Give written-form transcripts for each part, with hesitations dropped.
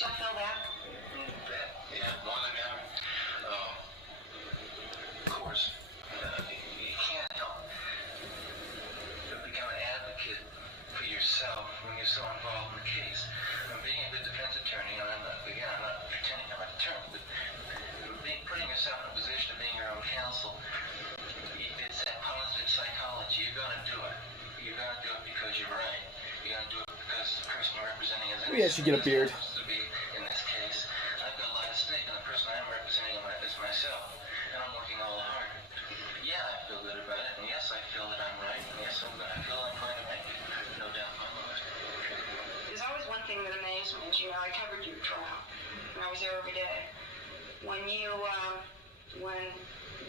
I feel that? Yeah, more than ever. Of course, you can't help but become an advocate for yourself when you're so involved in the case. And being a good defense attorney, and I'm not pretending I'm an attorney, but putting yourself in a position of being your own counsel, it's that positive psychology. You're going to do it. You're going to do it because you're right. You're going to do it because the person you're representing is innocent. We actually get a beard. In this case, I've got a lot at stake, and the person I'm representing is myself, and I'm working all hard. Yeah, I feel good about it, and yes, I feel that I'm right, and yes, I feel I'm going to make it. No doubt in my mind. There's always one thing that amazed me. You know, I covered your trial, and I was there every day. When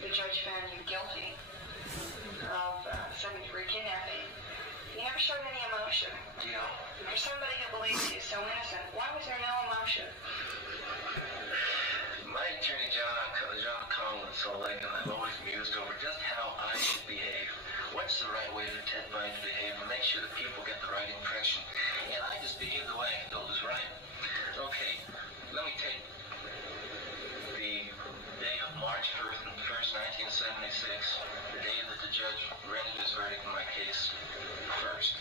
the judge found you guilty of second-degree kidnapping, you never showed any emotion. Yeah. For somebody who believes you so innocent, why was there no emotion? My attorney, John Collins, I've always mused over just how I should behave. What's the right way for Ted Bundy to behave and make sure that people get the right impression? And I just behaved the way I felt was right. Okay, let me take the day of March 1st, 1976, the day that the judge rendered his verdict in my case first.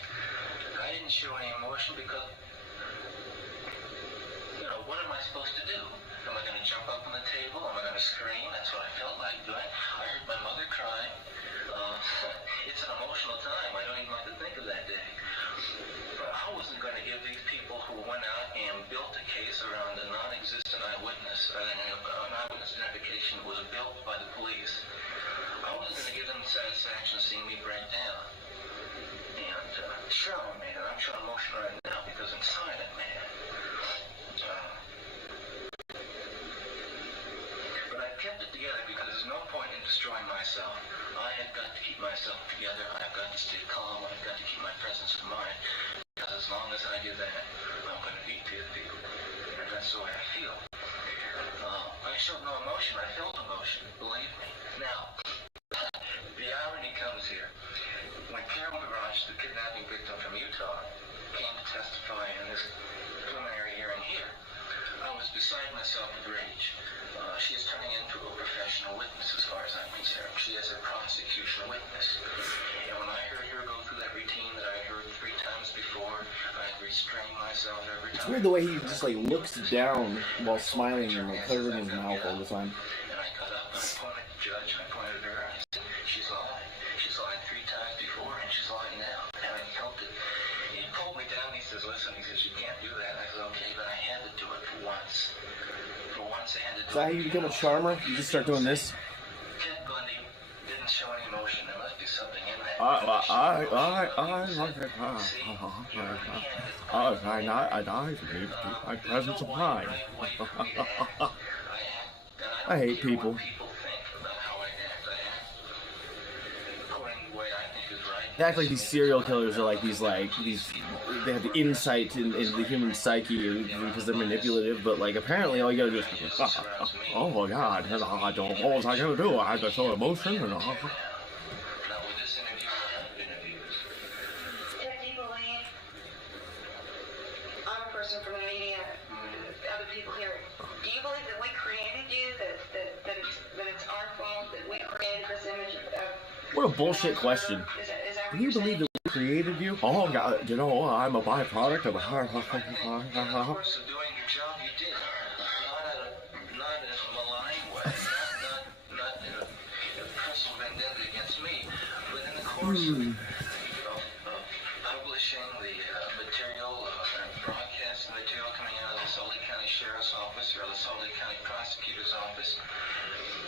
I didn't show any emotion because, what am I supposed to do? Am I going to jump up on the table? Am I going to scream? That's what I felt like doing. I heard my mother cry. It's an emotional time. I don't even like to think of that day. But I wasn't going to give these people who went out and built a case around a non-existent eyewitness, an eyewitness identification that was built by the police. I wasn't going to give them the satisfaction of seeing me break down. And sure I'm mad. I'm showing emotion right now because inside I'm mad. But I kept it together because there's no point in destroying myself. I have got to keep myself together. I've got to stay calm. I've got to keep my presence of mind. Because as long as I do that, I'm going to beat these people. And that's the way I feel. I showed no emotion. I felt emotion. Believe me. Now, the irony comes here. When Carol Barrage, the kidnapping victim from Utah, came to testify in this preliminary hearing here, I was beside myself with rage. She is turning into a professional witness as far as I'm concerned. She is a prosecution witness. And when I heard her go through that routine that I heard 3 times before, I'd restrain myself every time. It's weird the way he just looks down while smiling and covering his mouth all the time. And I got up and I pointed at the judge, I pointed at her, and I said, she's lying. She's lied 3 times before, and she's lying now. And I felt it. He pulled me down, he says, listen, he says, you can't do that. I said, okay, but I had to do it for once. For once I had to do it. Is that how you become a charmer? You just start doing this? Ted Bundy didn't show any emotion. There must be something in that. I presence of mind. I hate people. They act like these serial killers are like these, they have the insight into the human psyche because they're manipulative, but apparently all you gotta do is, oh my god, I don't know what I gotta do, I have to show emotion, Ted, do you believe, I'm a person from the media, other people here, do you believe that we created you, that it's our fault, that we created this image of... What a bullshit question. Do you believe that we created you? Oh god, I'm a byproduct of a... Of course, of doing your job, you did. Not in a malign way, not in a personal vendetta against me, but in the course of publishing the material and broadcasting material coming out of the Salt Lake County Sheriff's Office or the Salt Lake County Prosecutor's Office,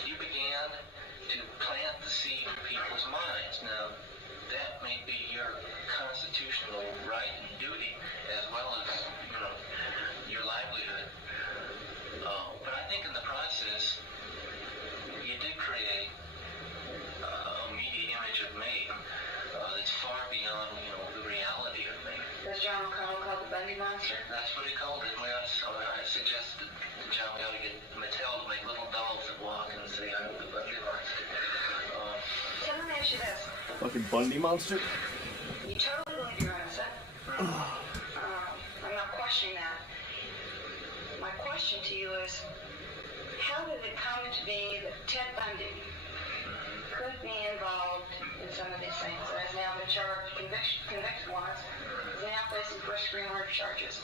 you began to plant the seed in people's minds. Now, that may be your constitutional right and duty as well as, your livelihood. But I think in the process, you did create a media image of me that's far beyond, the reality of me. Does John O'Connell call the Bundy monster? That's what he called it. I suggested to John we ought to get Mattel to make little dolls that walk and say, I'm the Bundy monster. So let me ask you this. Fucking Bundy monster? You totally believe you're innocent. I'm not questioning that. question to you is, how did it come to be that Ted Bundy could be involved in some of these things, and has now been charged, convicted once, is now facing first-degree murder charges,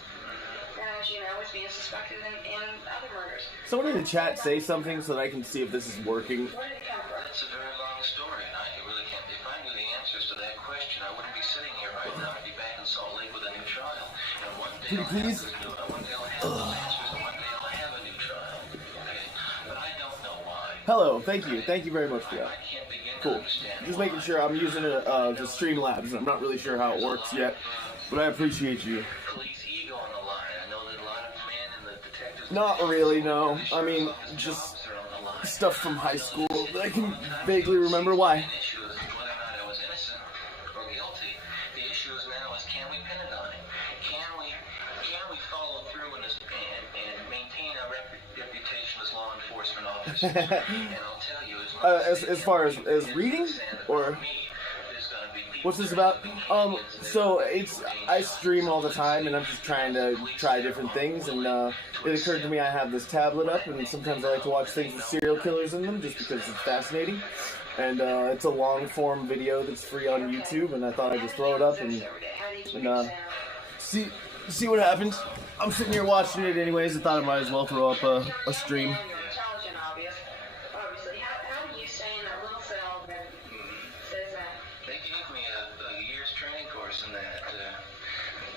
and as you know, is being suspected in other murders? Someone in the chat say something so that I can see if this is working. Where did it come from? That's a very long story, and I really can't. If I knew the answers to that question, I wouldn't be sitting here right now. I'd be back in Salt Lake with a new trial. And one day I'll have those answers, and one day I'll have a new trial. Okay? But I don't know why. Hello, thank you very much for that. I can't begin to Cool. understand. Just making sure. I'm using the Streamlabs, and I'm not really sure how it works yet, but I appreciate you. Police ego on the line. I know that a lot of men and the detectives. Not really, no. I mean, just stuff from high school that I can vaguely remember. Why? The issue is whether or not I was innocent or guilty. The issue is now is can we pin it on him? Can we follow through in this and maintain our reputation as law enforcement officers? And I'll tell you, As far as reading, or what's this about? So I stream all the time, and I'm just trying to try different things, and it occurred to me I have this tablet up, and sometimes I like to watch things with serial killers in them, just because it's fascinating. And it's a long-form video that's free on YouTube, and I thought I'd just throw it up and see what happens. I'm sitting here watching it anyways. I thought I might as well throw up a stream. You're intelligent, obviously. How do you stay in that little cell that says that? They gave me a year's training course in that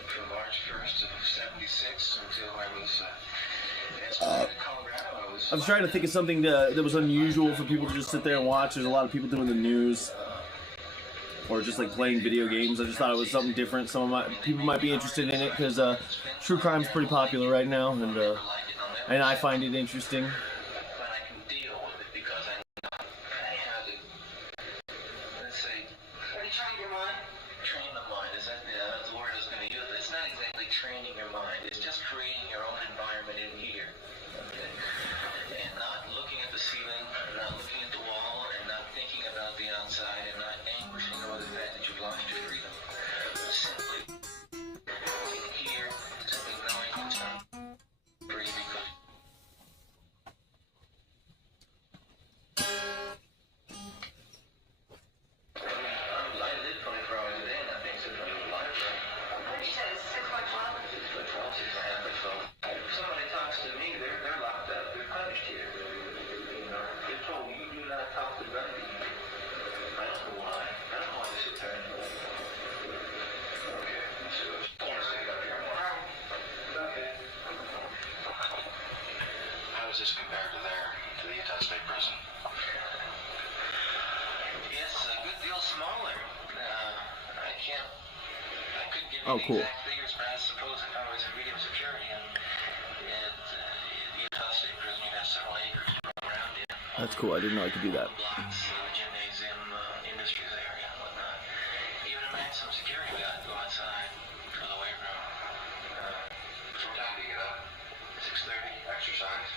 from March 1st of '76 until I was in Colorado. I was trying to think of something that was unusual for people to just sit there and watch. There's a lot of people doing the news, or just like playing video games. I just thought it was something different. People might be interested in it because true crime's pretty popular right now, and I find it interesting. But I can deal with it because I know how to, let's say, Have you trained your mind? train the mind. Is that the word I was going to use? It's not exactly training your mind. It's just creating your own environment in here. Okay? And not looking at the ceiling, and not looking at the wall, and not thinking about the outside, and not anguishing over the fact that you've lost your freedom. Simply being here, simply knowing it's not free because I live 24 hours a day, and I think sitting in the library. What did you say? 6'12"? 6'12", 6'5". If somebody talks to me, they're locked up. They're punished here. You know, they're told you do not talk to Bundy. I don't know why. I don't know why this is turning. Okay, so I want to stick it up here more. Okay. How does this compare to the Utah State Prison? Yes, a good deal smaller. I couldn't give you the Cool. exact figures, but I suppose if I was in medium security and at Utah State Prison, you'd have several acres to roam around in. That's cool. I didn't know I could do that. Blocks, gymnasium, industries area, and whatnot. Even a maximum security guard go outside for the weight room. What time do you get up? 6:30. Exercise?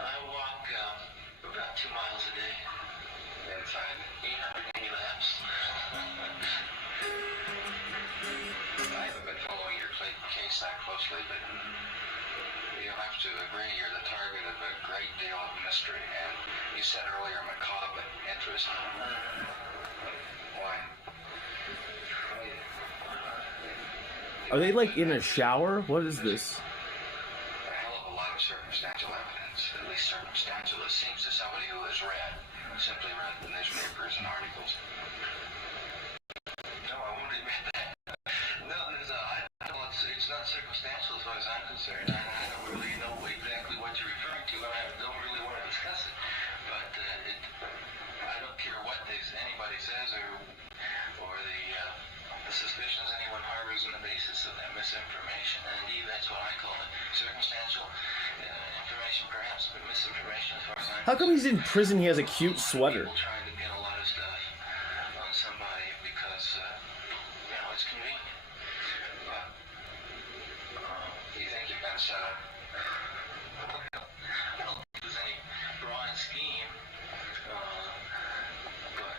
I walk about 2 miles a day. Inside? 880 laps. I haven't been following your case that closely, but you'll have to agree you're the target of a great deal of mystery, and you said earlier macabre interest. Why? Are they like in a shower? What is this? A hell of a lot of circumstantial evidence, at least circumstantial, it seems to somebody who has simply read the newspapers and articles. No, I won't admit that. No, it's not circumstantial as far as I'm concerned. I don't really know exactly what you're referring to, and I don't really want to discuss it. But I don't care what anybody says or the suspicions anyone harbors on the basis of that misinformation. And indeed, that's what I call it. Circumstantial information, perhaps, but misinformation as far as I'm concerned. How come he's in prison? He has a cute sweater. People trying to pin a lot of stuff on somebody because, it's convenient. But you think you've been set up? I don't think there's any broad scheme, but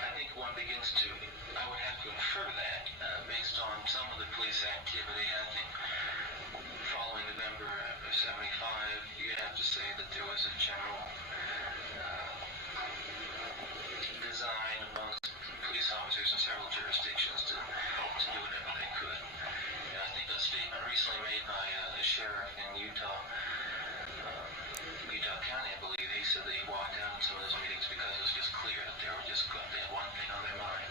I think one begins to, I would have to infer that based on some of the police activity. I think following November 75, you'd have to say that there was a general design amongst police officers in several jurisdictions to do whatever they could. And I think a statement recently made by the sheriff in Utah County, I believe, he said that he walked out in some of those meetings because it was just clear that they had one thing on their mind,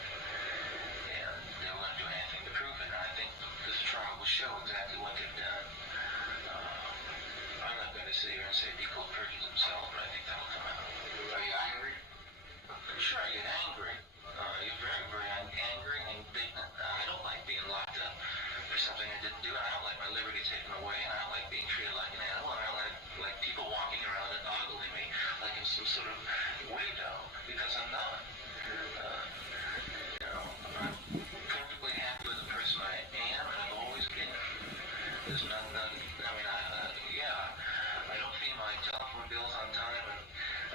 and they were going to do anything to prove it. And I think this trial will show exactly what they've done. I'm not going to sit here and say people have perjured themselves, but I think that'll come out. Are you angry? Sure, I get angry. You're very, very angry and indignant. I don't like being locked up for something I didn't do, and I don't like my liberty taken away, and I don't like being treated like an animal, and I don't like people walking around and ogling me like I'm some sort of weirdo, because I'm not. I'm perfectly happy with the person I am, and I've always been. There's none, I mean, I don't pay my telephone bills on time, and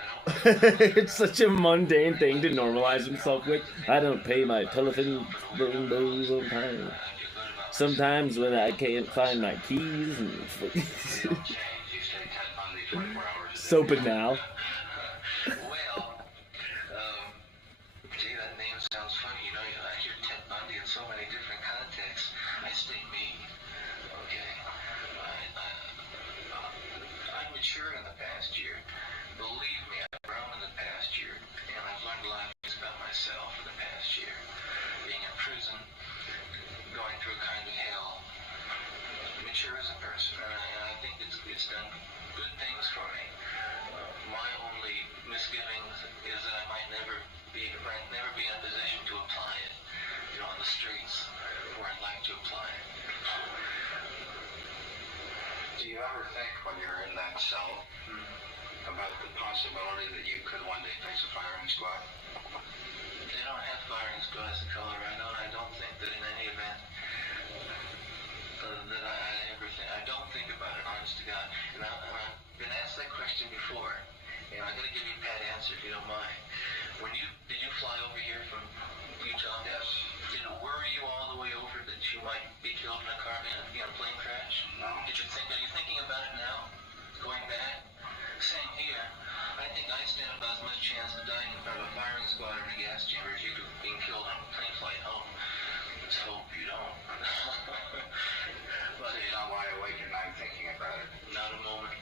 I don't... It's such a mundane thing to normalize himself with. I don't pay my telephone bills on time. Sometimes when I can't find my keys and soaping now. Well, gee, that name sounds funny. You know, I hear Ted Bundy in so many different contexts. I stay me. Okay. I've matured in the past year. Believe me, I've grown in the past year, and I've learned a lot of things about myself in the past year. Being in prison, going through a kind of hell, mature as a person, and I think it's done good things for me. My only misgivings is that I might never be in a position to apply it, on the streets where I'd like to apply it. Do you ever think when you're in that cell about the possibility that you could one day face a firing squad? They don't have firing squads in Colorado, and I don't think that in any event that I don't think about it, honest to God. And I've been asked that question before, and I'm going to give you a pat answer if you don't mind. Did you fly over here from Utah? Yes. Did it worry you all the way over that you might be killed in a plane crash? No. Are you thinking about it now? Going back? Same here. I think I stand about as much chance of dying in front of a firing squad or in a gas chamber as you do being killed on a plane flight home. Let's hope you don't. So you don't lie awake at night thinking about it? Not a moment.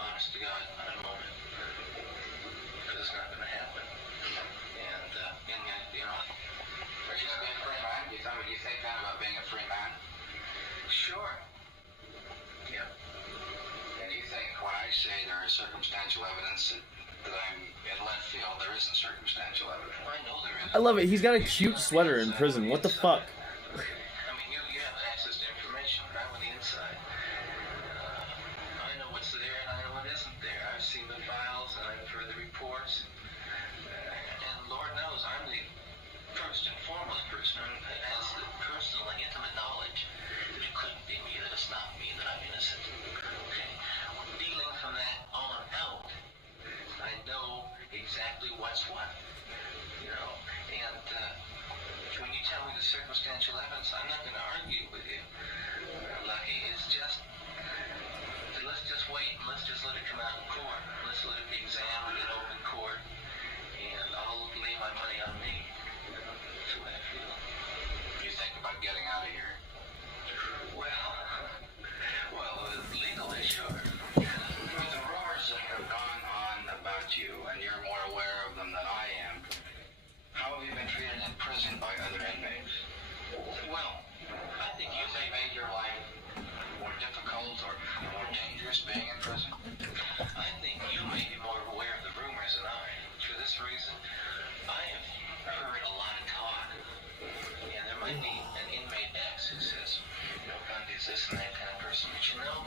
Honest to God, not a moment. Because it's not going to happen. And Are you going to be a free man? Do you think that about being a free man? Sure. Yeah. And you think when I say there is circumstantial evidence that I'm in left field, there isn't circumstantial evidence? I know there is. I love it. He's got a cute sweater in prison. What the fuck? I mean, you have access to information, but I'm on the inside. I know what's there and I know what isn't there. I've seen the files and I've heard the reports. And Lord knows I'm the first and foremost person who has the personal and intimate knowledge that it couldn't be me, that it's not me, that I'm innocent. Okay? Dealing from that on out, I know exactly what's what. And when you tell me the circumstantial evidence, I'm not going to argue with you, Lucky. It's just, let's just wait and let's just let it come out in court. Let's let it be examined in open court, and I'll lay my money on me. That's the way I feel. Do you think about getting out of here? Well, legally, sure. With the rumors that have gone on about you, and you're more aware of them than I am, how have you been treated in prison by other inmates? Well, I think you Have they made your life more difficult or more dangerous being in prison? I think you may be more aware of the rumors than I. For this reason, I have heard a lot of talk. And there might be an inmate X who says, Bundy's this and that kind of person. But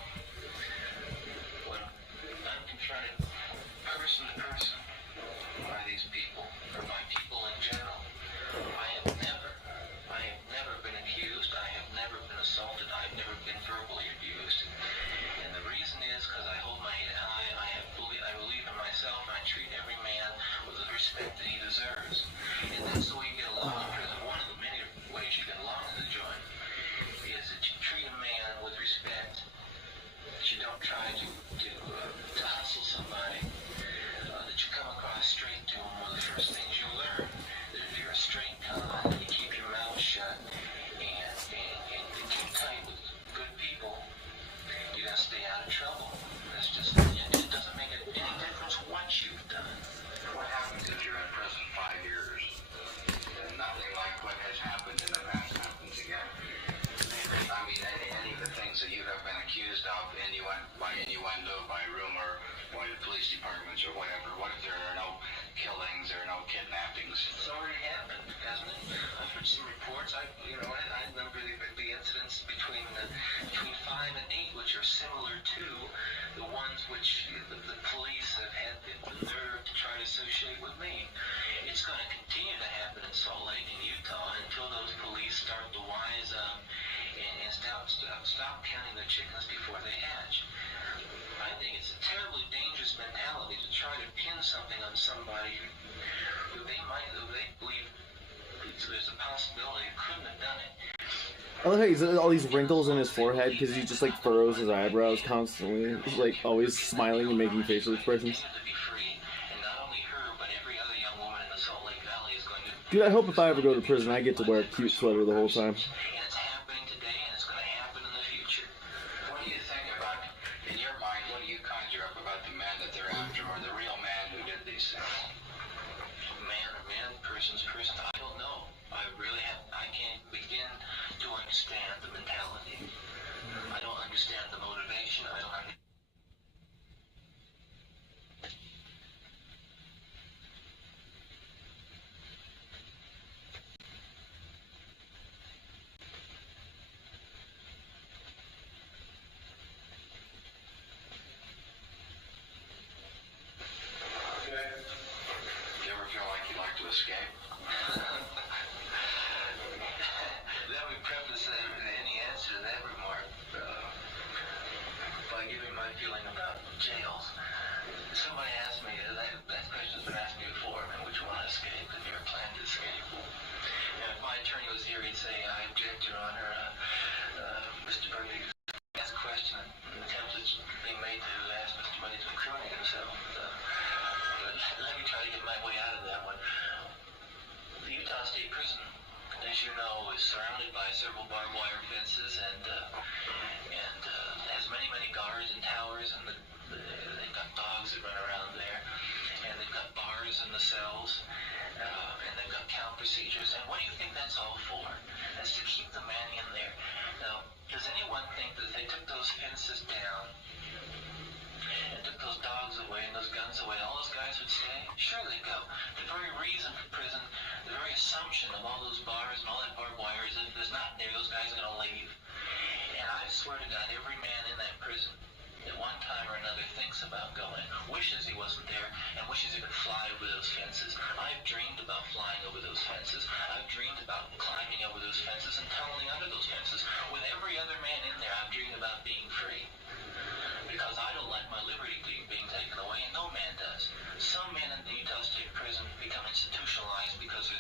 when I'm confronted person to person by these people, or by people in general, I have never been accused, I have never been assaulted, I have never been verbally abused. try to hustle somebody that you come across straight to them, one of the first things you learn that if you're a straight con, you keep your mouth shut and keep tight with good people, you're gonna stay out of trouble. That's just, it doesn't make any difference what you've done. What happens if you're in prison 5 years and nothing like what has happened in the past happens again? I mean, any of the things that you have been accused of, by innuendo, by rumor, by the police departments or whatever, what if there are no killings, there are no kidnappings? It's already happened, hasn't it? I've heard some reports. I number the incidents between 5 and 8, which are similar to the ones which the police have had the nerve to try to associate with me. It's going to continue to happen in Salt Lake and Utah until those police start to wise up and stop counting their chickens before they hatch. I think it's a terribly dangerous mentality to try to pin something on somebody who they believe there's a possibility couldn't have done it. I love how he's all these wrinkles in his forehead because he just like furrows his eyebrows constantly, like always smiling and making facial expressions. Dude, I hope if I ever go to prison, I get to wear a cute sweater the whole time. It's happening today, and it's going to happen in the future. What do you think about, in your mind, what do you conjure up about the man that they're after, or the real man who did these things? Man, person's person, I don't know. I can't begin to understand the mentality. I don't understand the motivation. I don't understand. Do you ever feel like you'd like to escape? Let me preface any answer to that remark by giving my feeling about jails. Somebody asked me, that question's been asked me before, would you want to escape? Have you ever planned to escape? And if my attorney was here, he'd say, I object, Your Honor. Mr. Burgundy asked a question, an attempt is being made to ask Mr. Burgundy to incriminate himself. But let me try to get my way out of that one. The Utah State Prison, as you know, is surrounded by several barbed wire fences and has many guards and towers, and they've got dogs that run around there, and they've got bars in the cells, and they've got count procedures. And what do you think that's all for? That's to keep the man in there. Now, does anyone think that if they took those fences down and took those dogs away and those guns away, all those guys would stay? Sure they'd go. The very reason for prison, the very assumption of all those bars and all that barbed wire is that if there's not there, those guys are going to leave. And I swear to God, every man in that prison at one time or another thinks about going, wishes he wasn't there, and wishes he could fly over those fences. I've dreamed about flying over those fences. I've dreamed about climbing over those fences and tunneling under those fences. With every other man in there, I've dreamed about being free. Because I don't like my liberty being taken away, and no man does. Some men in the Utah State Prison become institutionalized because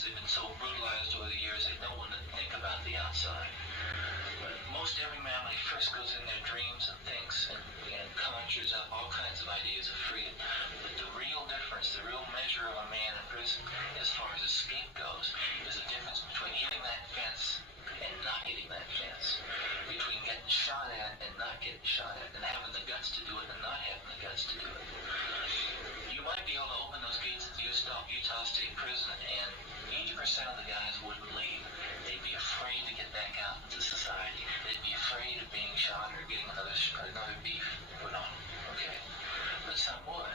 they've been so brutalized over the years they don't want to think about the outside. But most every man, when he first goes in there, dreams and thinks and conjures up all kinds of ideas of freedom. But the real difference, the real measure of a man in prison, as far as escape goes, is the difference between hitting that fence and not hitting that fence. Between getting shot at and not getting shot at, and having the guts to do it and not having the guts to do it. You might be able to open those gates at the Utah State Prison, and 80% of the guys wouldn't leave. They'd be afraid to get back out into society. They'd be afraid of being shot or getting another beef put on them. Okay? But some would.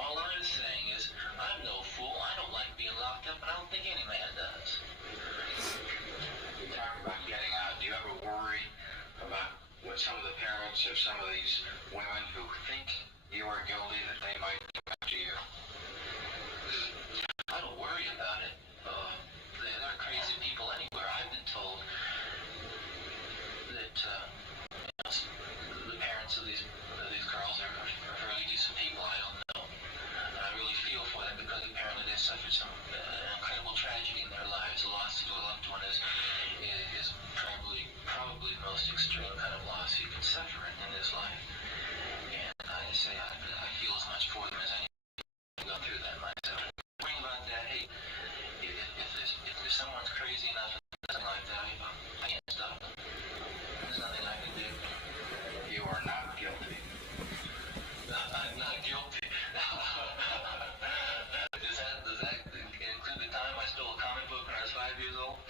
All I'm saying is, I'm no fool. I don't like being locked up, and I don't think any man does. You talk about getting out. Do you ever worry about what some of the parents of some of these women who think you are guilty, that they might do after you? I don't worry about it. There are crazy people anywhere. I've been told that the parents of these girls are fairly decent people. I don't know. And I really feel for them because apparently they suffered some incredible tragedy in their lives. The loss of a loved one is probably the most extreme kind of loss you can suffer in this life. And I just say I feel as much for them as anyone go through that myself. Bring about that, hey, if someone's crazy enough and something like that, I can't stop them. There's nothing I can do. You are not guilty. I'm not guilty. Does that include the time I stole a comic book when I was 5 years old?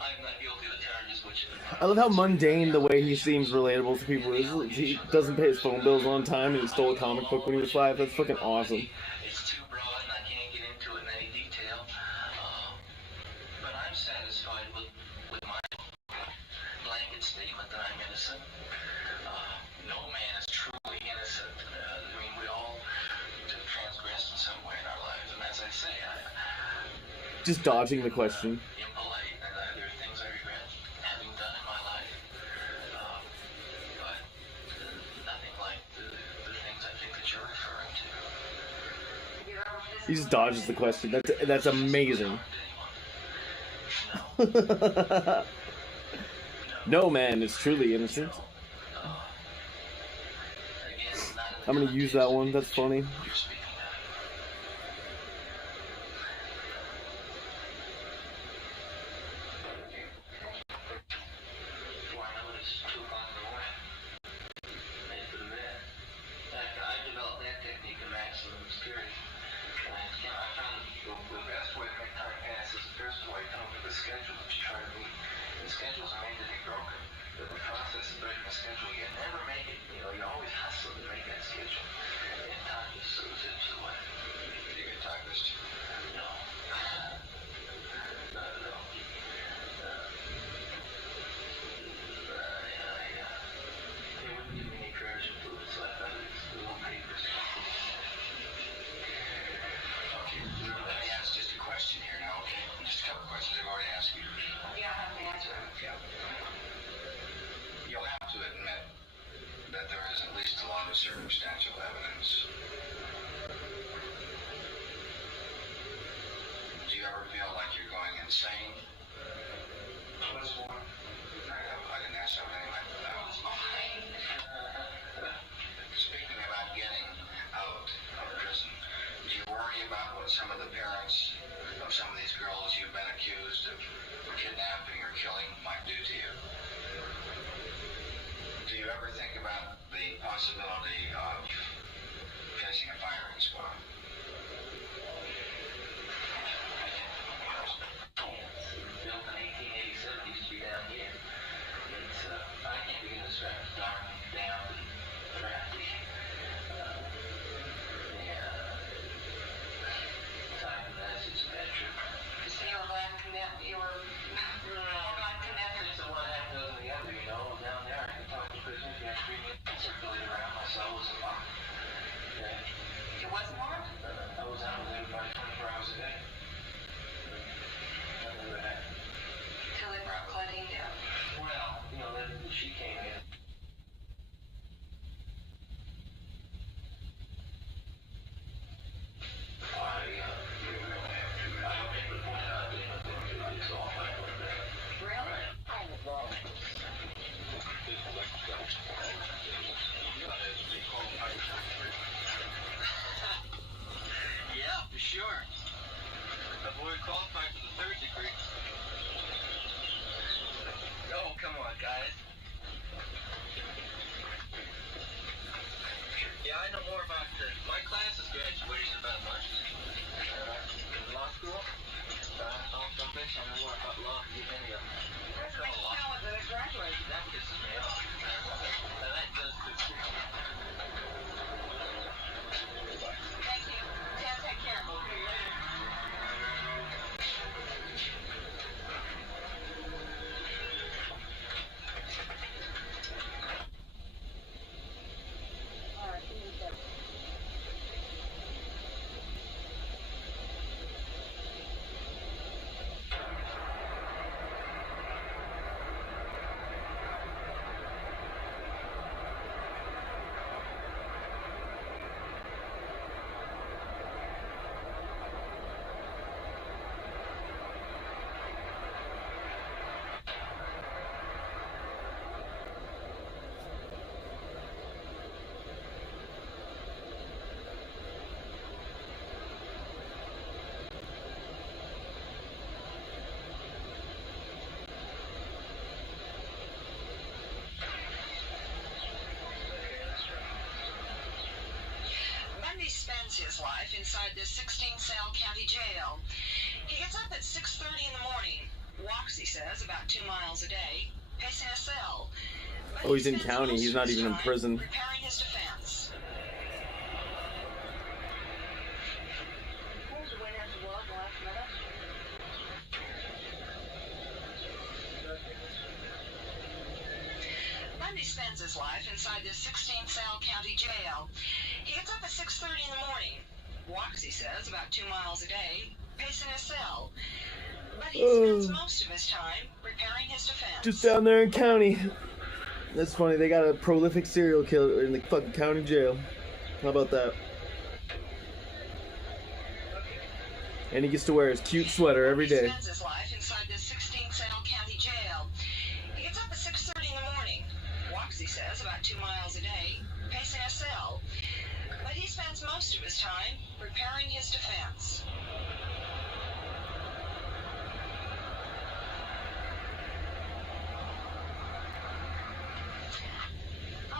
I'm not guilty of the charges which... I love how mundane the way he seems relatable to people is. He doesn't pay his phone bills on time and he stole a comic book when he was 5. That's fucking awesome. It's too broad and I can't get into it in any detail. But I'm satisfied with my blanket statement that I'm innocent. No man is truly innocent. I mean, we all transgressed in some way in our lives. And as I say, Just dodging the question. impolite, and there are things I regret having done in my life. But nothing like the things I think that you're referring to. He just dodges the question. That's amazing. No man is truly innocent. I'm gonna use that one. That's funny. You're speaking of. Well, I know it's 2 o'clock in the morning. Made for the bed. I developed that technique of maximum security. I found the best way to make time pass is the first way to come up with a schedule that you try to meet. The schedules are made to be broken. But the process of breaking a schedule, you never make it. You always hustle to make that schedule. And time just zips away. You get typist. No. Not at all. They wouldn't give me any courage and fluids left out of these little papers. Okay, let me ask just a question here now, okay? Just a couple questions I've already asked you. Yeah, I have to answer it. Yeah. You'll have to admit that there is at least a lot of circumstantial evidence. Do you ever feel like you're going insane? What's more? I didn't ask that anyway. Speaking about getting out of prison, do you worry about what some of the parents of some of these girls you've been accused of kidnapping or killing might do to you? Do you ever think about the possibility of facing a firing squad? Built in 1887, used to be down here. I can't begin to describe it. Dark, damp, and drafty. Time and that's its metric. So you were glad to connect. You were glad to connect. It's the one half dozen the other, down there I can talk to prisoners, you have 3 minutes, circulate around, my cell was locked. Okay. It wasn't hard? I was out with everybody 24 hours a day. Nothing but that. Till they brought Claudine down. Well, then she came in. I don't think the point out that it's all fine with that. Really? Yeah, for sure. I've already qualified for the 3rd degree. Oh, come on, guys. Yeah, I know more about my class is graduating in about a month. In law school? Don't think I know more about law than any of them. That's what you tell them that they graduated. That pisses me off. And that does too. Thank you. Ted, take care. spends his life inside this 16-cell county jail. He gets up at 6:30 in the morning, walks, he says, about 2 miles a day, pacing a cell. Oh, he's in county. He's not even in prison. Preparing his defense. Bundy spends his life inside this 16-cell county jail. He gets up at 6:30 in the morning, walks, he says, about 2 miles a day, pacing his cell. But he spends most of his time preparing his defense. Just down there in county. That's funny. They got a prolific serial killer in the fucking county jail. How about that? And he gets to wear his cute sweater every day. He spends his life inside this 16-cell county jail. He gets up at 6:30 in the morning, walks, he says, about 2 miles a day, pacing a cell. But he spends most of his time preparing his defense.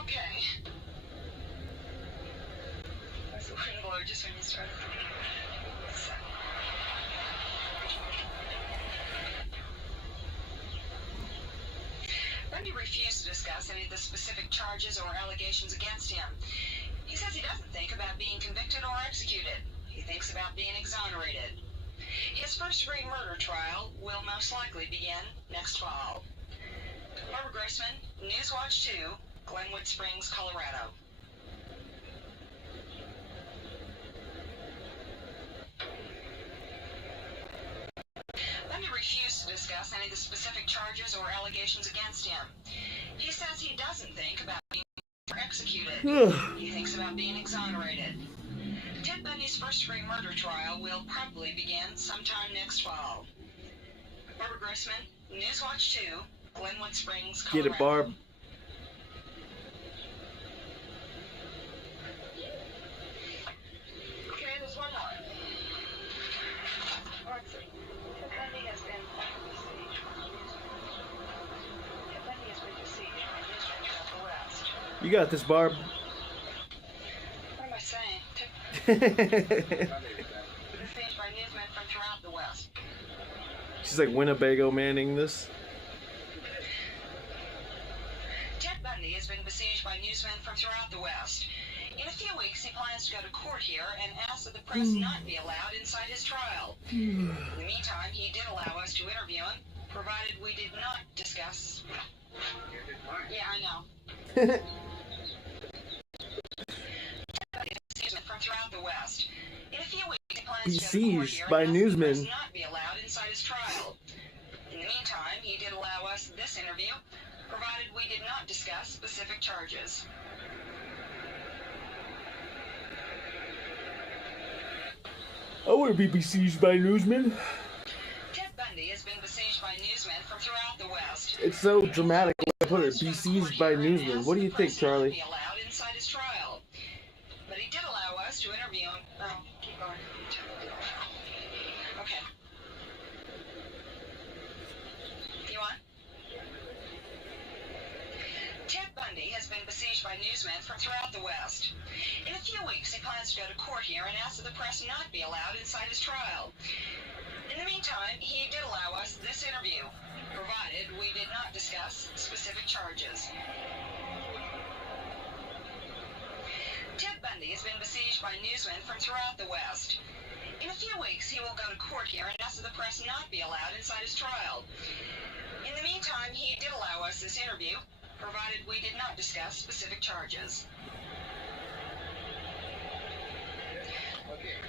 Okay. That's the wind blower just when you started. Bundy refused to discuss any of the specific charges or allegations against him. He says he doesn't think about being convicted or executed. He thinks about being exonerated. His first-degree murder trial will most likely begin next fall. Barbara Grossman, Newswatch 2, Glenwood Springs, Colorado. Bundy refused to discuss any of the specific charges or allegations against him. He says he doesn't think about being executed. He thinks about being exonerated. Ted Bundy's first-degree murder trial will probably begin sometime next fall. Barbara Grossman, Newswatch 2, Glenwood Springs, Colorado. Get it, Barb. Okay, there's one more. Let's see. Ted Bundy has been besieged. Ted Bundy has been besieged by newsrooms throughout the West. You got this, Barb. What am I saying? Besieged by newsmen from throughout the West. She's like Winnebago manning this. Ted Bundy has been besieged by newsmen from throughout the West. In a few weeks, he plans to go to court here and ask that the press not be allowed inside his trial. In the meantime, he did allow us to interview him, provided we did not discuss. Yeah, I know. From throughout the West. In a few weeks, he plans to go to court Besieged here by and ask that the newsmen. press not be allowed inside his trial. In the meantime, he did allow us this interview, provided we did not discuss specific charges. I want to be besieged by newsmen. Ted Bundy has been besieged by newsmen from throughout the West. It's so dramatic when I put it. Besieged by newsmen. What do you think, Charlie? Be allowed inside his trial, but he did allow us to interview him. Oh, keep going. Okay. You on? Ted Bundy has been besieged by newsmen from throughout the West. In a few weeks, he plans to go to court here and ask that the press not be allowed inside his trial. In the meantime, he did allow us this interview, provided we did not discuss specific charges. Ted Bundy has been besieged by newsmen from throughout the West. In a few weeks, he will go to court here and ask that the press not be allowed inside his trial. In the meantime, he did allow us this interview, provided we did not discuss specific charges.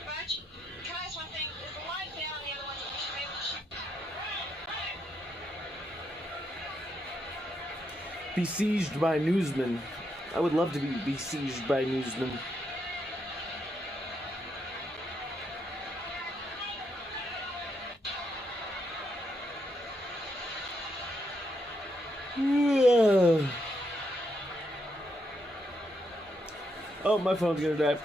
Budge, can I ask one thing? Is the light down the other ones that we should be able to shoot? Besieged by newsmen. I would love to be besieged by newsmen. Oh, my phone's gonna die.